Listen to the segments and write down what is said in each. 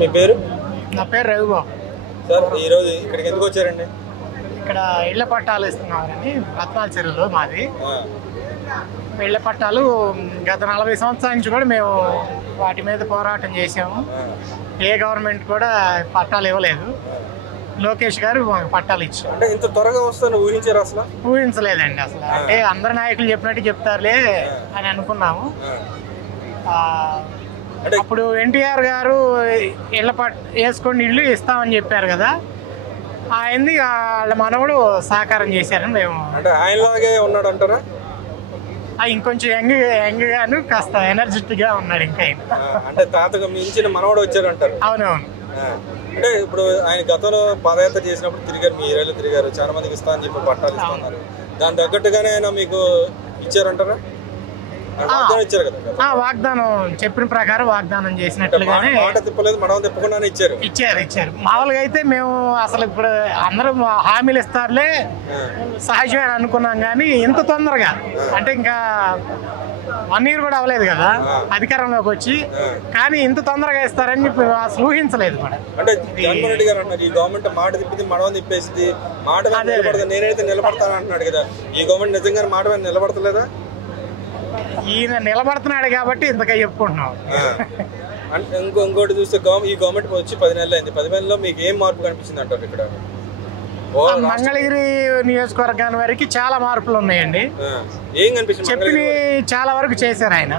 మీ పేరు? నా పేరు రవిబాబు సార్. ఈరోజు ఇక్కడికి ఎందుకు వచ్చారండి? ఇక్కడ ఇళ్ల పట్టాలు ఇస్తున్నారని రత్నాల చెరువులో మాది ఇళ్ల పట్టాలు గత 40 సంవత్సరాల నుంచి కూడా మేము వాటి మీద పోరాటం చేసాము. ఏ గవర్నమెంట్ కూడా పట్టాలు ఇవ్వలేదు. లోకేష్ గారు మాకు పట్టాలు ఇచ్చారు. అంటే ఇంత త్వరగా వస్తాను ఊహించారు? అసలు ఊహించలేదండి. అసలు అంటే అందరు నాయకులు చెప్పినట్టు చెప్తారులే అని అనుకున్నాము. అప్పుడు ఎన్టీఆర్ గారు ఇళ్ల వేసుకోండి ఇల్లు ఇస్తామని చెప్పారు కదా, ఆయన్ని వాళ్ళ మనవడు సహకారం చేశారని మేము. అంటే ఆయనలాగే ఉన్నాడు అంటారా? ఇంకొంచెం యంగ్ గాను కాస్త ఎనర్జెటిక్ గా ఉన్నాడు. ఇంకా అంటే తాతకు మించిన మనవడు వచ్చారు అంటారు. అవునవును. అంటే ఇప్పుడు ఆయన గతంలో పాదయాత్ర చేసినప్పుడు తిరిగారు, మీ ఏరియాలో తిరిగారు, చాలా మందికి ఇస్తా అని చెప్పి పట్టాలు ఇస్తున్నారు. దాని తగ్గట్టుగానే ఆయన మీకు ఇచ్చారంటారా? ఇచ్చారు కదా, వాగ్దానం చెప్పిన ప్రకారం వాగ్దానం చేసినట్లుగానే మాట తిప్పలేదు, మడవ తిప్పకుండానే ఇచ్చారు. మామూలుగా అయితే మేము అసలు ఇప్పుడు అందరూ హామీలు ఇస్తారులే సహజమే అనుకున్నాం, కానీ ఇంత తొందరగా అంటే ఇంకా 1 year కూడా అవ్వలేదు కదా అధికారంలోకి వచ్చి, కానీ ఇంత తొందరగా ఇస్తారని చెప్పి అసలు ఊహించలేదు కూడా. అంటే జగన్మోహన్ రెడ్డి గారు అన్నారు ఈ గవర్నమెంట్ మాట తిప్పింది మడవ తిప్పేసింది, మాట నిలబడతా, నేనైతే నిలబడతాను అంటున్నాడు కదా. ఈ గవర్నమెంట్ నిజంగా మాట మీద నిలబడతలేదా? ఈయన నిలబడుతున్నాడు కాబట్టి ఇంతగా చెప్పుకుంటున్నాం. అంటే ఇంకోటి చూస్తే ఈ గవర్నమెంట్ వచ్చి 10 నెలలు అయింది. 10 నెలల్లో మీకు ఏం మార్పు కనిపించింది అంటారు? ఇక్కడ మంగళగిరి నియోజకవర్గాన్ని వరకు చాలా మార్పులు ఉన్నాయండి. ఏం కనిపించింది? చెప్పి చాలా వరకు చేశారు ఆయన.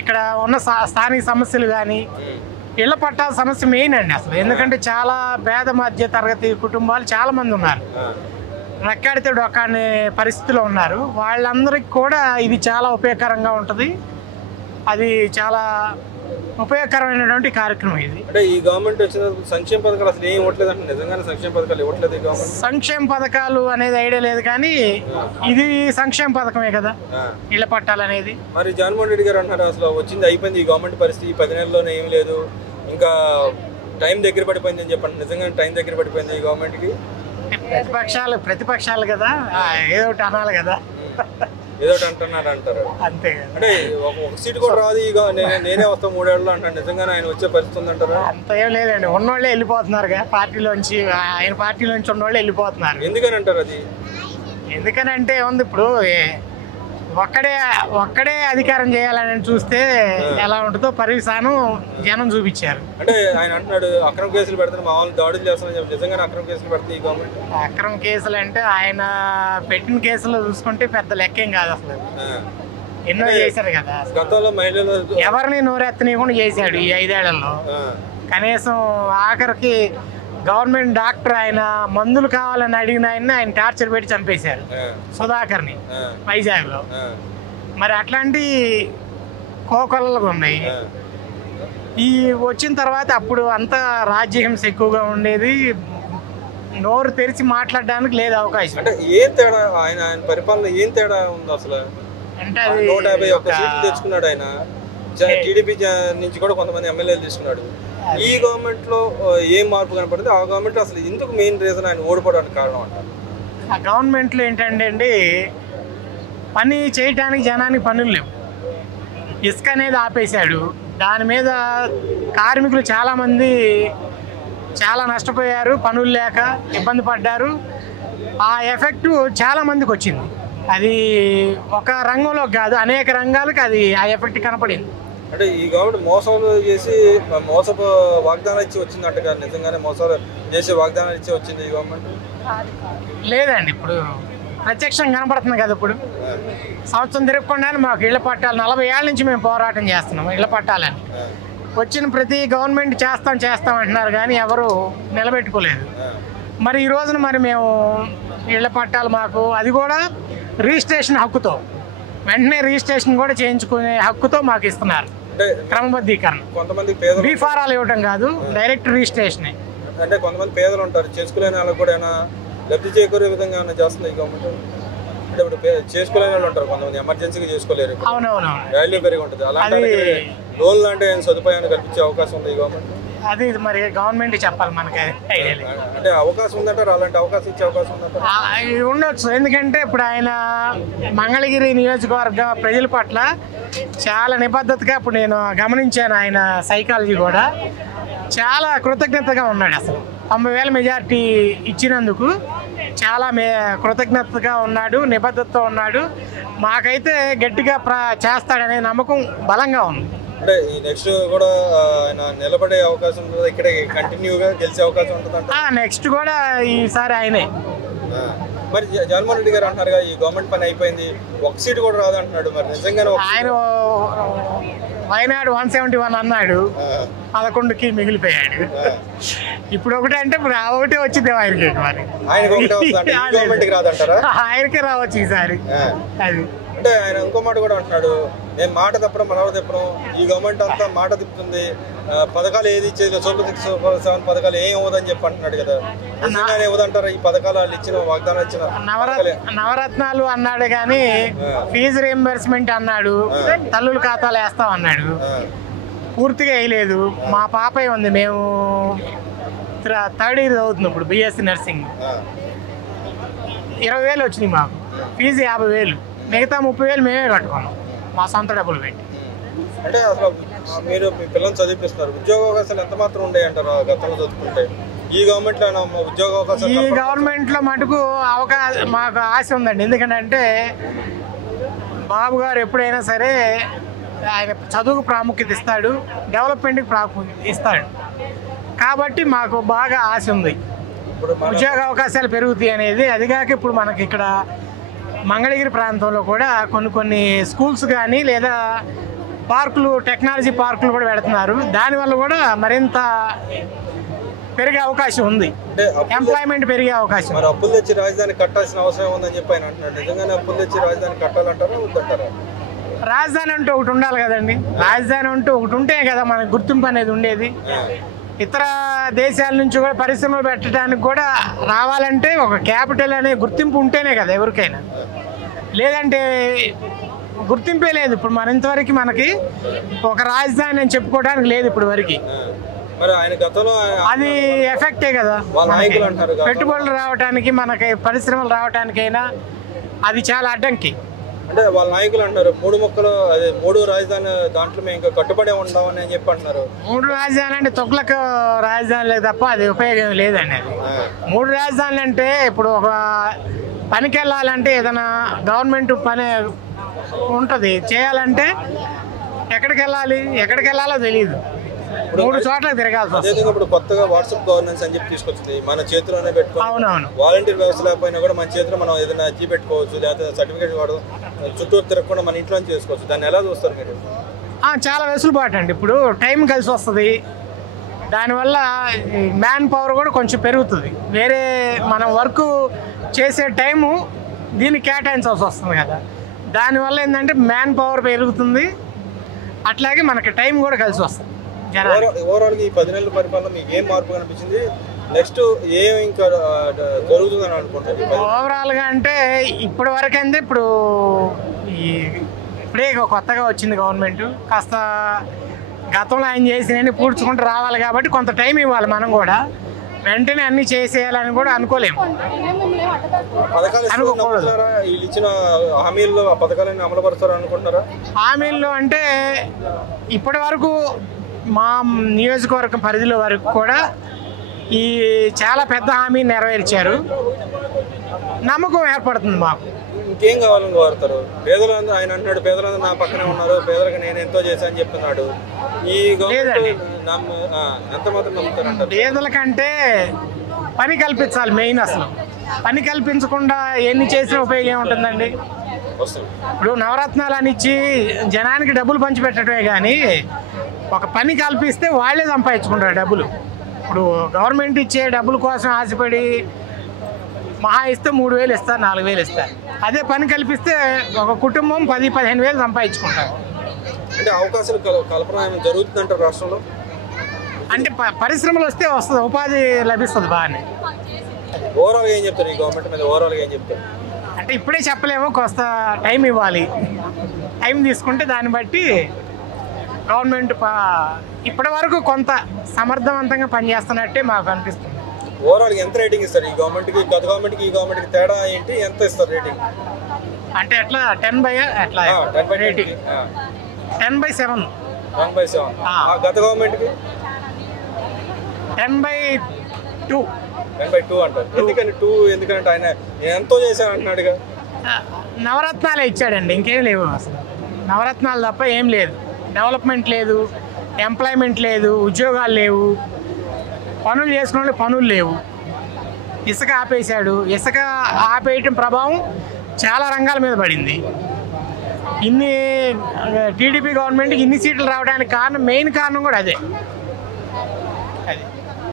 ఇక్కడ ఉన్న స్థానిక సమస్యలు కానీ ఇళ్ల పట్టాల సమస్య మెయిన్ అండి అసలు. ఎందుకంటే చాలా పేద మధ్య తరగతి కుటుంబాలు చాలా మంది ఉన్నారు, రెక్కాడితే డొక్కాని పరిస్థితిలో ఉన్నారు. వాళ్ళందరికీ కూడా ఇది చాలా ఉపయోగకరంగా ఉంటుంది. అది చాలా ఉపయోగకరమైనటువంటి కార్యక్రమం ఇది. అంటే ఈ గవర్నమెంట్ వచ్చిన సంక్షేమ పథకాలు అసలు ఏం ఇవ్వట్లేదు అంటే నిజంగానే సంక్షేమ పథకాలు ఇవ్వట్లేదు ఈ గవర్నమెంట్? సంక్షేమ పథకాలు అనేది ఐడియా లేదు, కానీ ఇది సంక్షేమ పథకమే కదా ఇళ్ల పట్టాలు అనేది. మరి జగన్మోహన్ రెడ్డి గారు అంటున్నారు అసలు వచ్చింది అయిపోయింది ఈ గవర్నమెంట్ పరిస్థితి, 10 నెలల్లోనే ఏం లేదు, ఇంకా టైం దగ్గర పడిపోయింది అని చెప్పండి. నిజంగా టైం దగ్గర పడిపోయింది ఈ గవర్నమెంట్కి. ప్రతిపక్షాలు కదా, ఏదో ఒకటి అనాలి కదా, ఏదో ఒకటి అంటున్నారు అంటారు అంతే. అంటే ఒక సీటు కూడా రాదు, ఇక నేనే వస్తాను 3 ఏళ్ళు అంటారు. నిజంగానే ఆయన వచ్చే పరిస్థితి ఉందంటారు? అంత ఏం లేదండి, ఉన్నోళ్ళే వెళ్ళిపోతున్నారు పార్టీలోంచి. ఆయన పార్టీలోంచి ఉన్నోళ్ళే వెళ్ళిపోతున్నారు. ఎందుకని అంటారు అది? ఎందుకని అంటే ఉంది, ఇప్పుడు ఒక్కడే అధికారం చేయాలని చూస్తే ఎలా ఉంటుందో పరిసాను జనం చూపించారు. అంటే ఆయన అంటున్నాడు అక్రమ కేసులు పెడతారు, మామూలు దాడులు చేస్తారని చెప్పి. నిజంగానే అక్రమ కేసులు పెడతాయి ఈ గవర్నమెంట్? అక్రమ కేసులు అంటే ఆయన పెట్టిన కేసులు చూసుకుంటే పెద్ద లెక్కేం కాదు అసలు. ఎన్నో చేశారు కదా. గతంలో మహిళలు ఎవరిని నోరెత్తనీయకుండా చేశాడు ఈ 5 ఏళ్లలో. కనీసం ఆఖరికి గవర్నమెంట్ డాక్టర్ ఆయన మందులు కావాలని అడిగిన ఆయన టార్చర్ పెట్టి చంపేశారు, సుధాకర్ని, వైజాగ్ లో. మరి అట్లాంటి కోకొల్లలు ఉన్నాయి. ఈ వచ్చిన తర్వాత అప్పుడు అంతా రాజ్యహింస ఎక్కువగా ఉండేది, నోరు తెరిచి మాట్లాడడానికి లేదు అవకాశం. అంటే ఏం తేడా ఆయన పరిపాలన ఏం తేడా ఉంది అసలు? అంటే 151 సీట్లు తెచ్చుకున్నాడు ఆయన. టీడీపీ నుంచి కూడా కొంతమంది ఎమ్మెల్యేలు తీసుకున్నాడు. ఈ గవర్నమెంట్ లో ఏం మార్పు కనపడింది? ఆ గవర్నమెంట్ అసలు ఎందుకు మెయిన్ రీజన్ ఆయన ఓడిపోవడానికి కారణం అంటారు? ఆ గవర్నమెంట్ లో ఏంటంటే అండి, పని చేయడానికి జనానికి పనులు లేవు. ఇసుక అనేది ఆపేశాడు. దాని మీద కార్మికులు చాలామంది చాలా నష్టపోయారు, పనులు లేక ఇబ్బంది పడ్డారు. ఆ ఎఫెక్ట్ చాలా మందికి వచ్చింది. అది ఒక రంగంలో కాదు, అనేక రంగాలకు అది ఆ ఎఫెక్ట్ కనపడింది. అంటే ఈ గవర్నమెంట్ మోసాలు చేసి మోసపు వాగ్దానాలు ఇచ్చి వచ్చిందంట కదా, నిజంగానే మోసాలు చేసి వాగ్దానాలు ఇచ్చి వచ్చింది ఈ గవర్నమెంట్? లేదండి, ఇప్పుడు ప్రత్యక్షంగా కనపడుతుంది కదా. ఇప్పుడు సంవత్సరం తిరగకుండానే మాకు ఇళ్ల పట్టాలు 40 ఏళ్ళ నుంచి మేము పోరాటం చేస్తున్నాం ఇళ్ల పట్టాలని. వచ్చిన ప్రతి గవర్నమెంట్ చేస్తాం అంటున్నారు, కానీ ఎవరు నిలబెట్టుకోలేదు. మరి ఈ రోజున మరి మేము ఇళ్ల పట్టాలు మాకు అది కూడా రిజిస్ట్రేషన్ హక్కుతో, వెంటనే రిజిస్ట్రేషన్ కూడా చేయించుకునే హక్కుతో మాకు ఇస్తున్నారు. క్రమబద్ధీకరణ, కొంతమంది బీఫారాలు ఇవ్వటం కాదు, డైరెక్ట్ రిజిస్ట్రేషన్. అంటే కొంతమంది పేదలు ఉంటారు, చేసుకోలేని వాళ్ళకి కూడా ఏమైనా లబ్ధి చేకూరే విధంగా ఏమైనా చేస్తుంది ఈ గవర్నమెంట్? అంటే ఇప్పుడు చేసుకోలేని వాళ్ళు ఉంటారు, కొంతమంది ఎమర్జెన్సీగా చేసుకోలేరు, అవునవును, వాల్యూ పెరిగి ఉంటుంది. అలాంటి లోన్లు అంటే సదుపాయాన్ని కల్పించే అవకాశం ఉంది ఈ గవర్నమెంట్? అది మరి గవర్నమెంట్ చెప్పాలి మనకి ఐడియా లేదు. అంటే అవకాశం ఉందంటారు, అలాంటి అవకాశం ఇచ్చే అవకాశం ఉందంటారు? ఉండొచ్చు. ఎందుకంటే ఇప్పుడు ఆయన మంగళగిరి నియోజకవర్గ ప్రజల పట్ల చాలా నిబద్ధతగా ఇప్పుడు నేను గమనించాను. ఆయన సైకాలజీ కూడా చాలా కృతజ్ఞతగా ఉన్నాడు. అసలు 90,000 మెజార్టీ ఇచ్చినందుకు చాలా కృతజ్ఞతగా ఉన్నాడు, నిబద్ధతతో ఉన్నాడు. మాకైతే గట్టిగా చేస్తాడనే నమ్మకం బలంగా ఉంది. అంటే ఈ నెక్స్ట్ కూడా ఆయన నిలబడే అవకాశం ఉంటుంది, ఇక్కడ కంటిన్యూగా గెలిచే అవకాశం ఉంటుంది. నెక్స్ట్ కూడా ఈసారి ఆయనే. మరి జగన్మోహన్ రెడ్డి గారు అంటున్నారు ఈ గవర్నమెంట్ పని అయిపోయింది, ఒక సీటు కూడా రాదు అంటున్నాడు. మరి నిజంగానే ఆయన వైనాడు 171 అన్నాడు, 11కి మిగిలిపోయాడు. ఇప్పుడు ఒకటే అంటే ఇప్పుడు ఒకటే వచ్చింది ఆయనకి. మరి ఆయనకే రావచ్చు ఈసారి. అది అంటే ఆయన ఇంకో మాట కూడా అంటున్నాడు, నేను మాట తప్పడం మనవ తిప్పడం, ఈ గవర్నమెంట్ అంతా మాట తిప్పుతుంది, పథకాలు ఏది ఇచ్చేది సూపర్ 6 సూపర్ 7 పథకాలు ఏం అవ్వదని చెప్పి అంటున్నాడు కదా. నిజంగానే ఇవ్వదంటారా ఈ పథకాలు? వాళ్ళు ఇచ్చిన వాగ్దానం ఇచ్చిన నవరత్నాలు అన్నాడు కానీ ఫీజు రీఎంబర్స్మెంట్ అన్నాడు, తల్లుల ఖాతాలు వేస్తాం అన్నాడు, పూర్తిగా వేయలేదు. మా పాపే ఉంది, మేము 3rd ఇయర్ చదువుతున్నాం ఇప్పుడు BSc నర్సింగ్. 20,000 వచ్చినాయి మాకు, ఫీజు 50,000, మిగతా 30,000 మేమే కట్టుకున్నాం మా సొంత డబ్బులు పెట్టి. అంటే అసలు మీరు మీ పిల్లల్ని చదివిపిస్తున్నారు, ఉద్యోగ అవకాశాలు ఎంత మాత్రం ఉండే అంటారు గతంలో చదువుకుంటే? ఈ గవర్నమెంట్ లో ఉద్యోగ అవకాశాలు? ఈ గవర్నమెంట్ లో మటుకు మాకు ఆశ ఉందండి. ఎందుకంటే బాబు గారు ఎప్పుడైనా సరే ఆయన చదువుకు ప్రాముఖ్యత ఇస్తాడు, డెవలప్మెంట్కి ప్రాముఖ్యత ఇస్తాడు. కాబట్టి మాకు బాగా ఆశ ఉంది ఉద్యోగ అవకాశాలు పెరుగుతాయి అనేది. అదిగాక ఇప్పుడు మనకి ఇక్కడ మంగళగిరి ప్రాంతంలో కూడా కొన్ని స్కూల్స్ కానీ లేదా పార్కులు, టెక్నాలజీ పార్కులు కూడా పెడుతున్నారు. దానివల్ల కూడా మరింత పెరిగే అవకాశం ఉంది, ఎంప్లాయ్మెంట్ పెరిగే అవకాశం. మరి అప్పులు తెచ్చి రాజధాని కట్టాల్సిన అవసరం ఉందని చెప్పి ఆయన అంటున్నాడు. నిజంగానే అప్పులు తెచ్చి రాజధాని కట్టాలంటారా వద్దంటారా? రాజధాని అంటూ ఒకటి ఉండాలి కదండి. రాజధాని అంటూ ఒకటి ఉంటే కదా మనకు గుర్తింపు అనేది ఉండేది. ఇతర దేశాల నుంచి కూడా పరిశ్రమలు పెట్టడానికి కూడా రావాలంటే ఒక క్యాపిటల్ అనే గుర్తింపు ఉంటేనే కదా ఎవరికైనా, లేదంటే గుర్తింపే లేదు. ఇప్పుడు మన ఇంతవరకు మనకి ఒక రాజధాని అని చెప్పుకోవడానికి లేదు ఇప్పుడు వరకు. అది ఎఫెక్టే కదా, పెట్టుబడులు రావడానికి మనకి పరిశ్రమలు రావడానికైనా అది చాలా అడ్డంకి. అంటే వాళ్ళ నాయకులు అంటారు 3 ముక్కలు, అదే 3 రాజధాని దాంట్లో మేము ఇంకా కట్టుబడే ఉండమని అని చెప్పి అంటున్నారు. 3 రాజధానులు అంటే తొక్కులకు రాజధానులే తప్ప అది ఉపయోగం లేదండి. అది 3 రాజధానులు అంటే ఇప్పుడు ఒక పనికి వెళ్ళాలంటే ఏదైనా గవర్నమెంట్ పని ఉంటుంది చేయాలంటే ఎక్కడికి వెళ్ళాలో తెలియదు, 3 చోట్లకు తిరగాల్సి వస్తుంది. ఇప్పుడు కొత్తగా వాట్సాప్ గవర్నెన్స్ అని చెప్పి తీసుకొచ్చింది, మన చేతిలోనే పెట్టుకో. అవునవును, వాలంటీర్ వ్యవస్థ లేకపోయినా కూడా మన చేతిలో మనం ఏదైనా అర్జీ పెట్టుకోవచ్చు, లేకపోతే సర్టిఫికేట్ వాడు చుట్టూరు తిరగకుండా మన ఇంట్లో చేసుకోవచ్చు. దాన్ని ఎలా చూస్తారు మీరు? చాలా వెసులుబాటు అండి. ఇప్పుడు టైం కలిసి వస్తుంది, దానివల్ల మ్యాన్ పవర్ కూడా కొంచెం పెరుగుతుంది. వేరే మనం వర్క్ చేసే టైము దీన్ని కేటాయించాల్సి వస్తుంది కదా, దానివల్ల ఏంటంటే మ్యాన్ పవర్ పెరుగుతుంది, అట్లాగే మనకి టైం కూడా కలిసి వస్తుంది. ఓవరాల్గా ఈ 10 నెలల పరిపాలన మీకు ఏం మార్పు కనిపించింది? నెక్స్ట్ ఏం ఇంకా జరుగుతుందని అనుకుంటారు? ఓవరాల్గా అంటే ఇప్పటి వరకు అంటే ఇప్పుడే కొత్తగా వచ్చింది గవర్నమెంట్, కాస్త గతంలో ఆయన చేసినవన్నీ పూడ్చుకుంటూ రావాలి కాబట్టి కొంత టైం ఇవ్వాలి. మనం కూడా వెంటనే అన్ని చేసేయాలని కూడా అనుకోలేము. హామీల్లో అంటే ఇప్పటి వరకు మా నియోజకవర్గం పరిధిలో వరకు కూడా ఈ చాలా పెద్ద హామీ నెరవేర్చారు, నమ్మకం ఏర్పడుతుంది మాకు. ఇంకేం కావాలని కోరుతారు? పేదలందరూ ఆయన అంటున్నాడు, పేదలందరూ నా పక్కనే ఉన్నారు, పేదలకు నేను ఎంతో చేశాను చెప్తున్నాడు. ఈ ఎంత మాత్రం నమ్ముతారంటారు? పేదలకంటే పని కల్పించాలి మెయిన్. అసలు పని కల్పించకుండా ఎన్ని చేసిన ఉపయోగం ఏముంటుందండి? ఇప్పుడు నవరత్నాలు అని ఇచ్చి జనానికి డబ్బులు పంచిపెట్టడమే కానీ ఒక పని కల్పిస్తే వాళ్ళే సంపాదించుకుంటారు డబ్బులు. ఇప్పుడు గవర్నమెంట్ ఇచ్చే డబ్బుల కోసం ఆశపడి మహా ఇస్తే 3,000 ఇస్తారు, 4,000 ఇస్తారు. అదే పని కల్పిస్తే ఒక కుటుంబం 10-15 వేలు సంపాదించుకుంటారు. అంటే అవకాశాలు కల్పన జరుగుతుందంటారు రాష్ట్రంలో? అంటే పరిశ్రమలు వస్తే వస్తుంది, ఉపాధి లభిస్తుంది బాగానే. ఓవరాల్గా ఏం చెప్తారు ఈ గవర్నమెంట్ మీద? ఓవరాల్గా ఏం చెప్తారు అంటే ఇప్పుడే చెప్పలేము, కొంత టైం ఇవ్వాలి. టైం తీసుకుంటే దాన్ని బట్టి గవర్నమెంట్ ఇప్పటి వరకు కొంత సమర్థవంతంగా పనిచేస్తున్నట్టే మాకు అనిపిస్తుంది. ఓవరాల్ ఎంత రేటింగ్ ఇస్తారు ఈ గవర్నమెంట్కి, గత గవర్నమెంట్కి ఈ గవర్నమెంట్కి తేడా ఏంటి, ఎంత ఇస్తారు రేటింగ్? అంటే ఎట్లా 10/, ఎట్లా రేటింగ్ 10/7. 10/7. గత గవర్నమెంట్కి 10/2. 10/2 అంటారు. ఎందుకని 2? ఎందుకంటే ఆయన ఎంతో చేశాను అంటున్నాడుగా. నవరత్నాలే ఇచ్చాడండి, ఇంకేం లేవు అసలు. నవరత్నాలు తప్ప ఏం లేదు. డెవలప్మెంట్ లేదు, ఎంప్లాయ్మెంట్ లేదు, ఉద్యోగాలు లేవు, పనులు చేసుకునే వాళ్ళు పనులు లేవు. ఇసుక ఆపేశాడు. ఇసుక ఆపేయటం ప్రభావం చాలా రంగాల మీద పడింది. ఇన్ని టీడీపీ గవర్నమెంట్కి ఇన్ని సీట్లు రావడానికి కారణం, మెయిన్ కారణం కూడా అదే.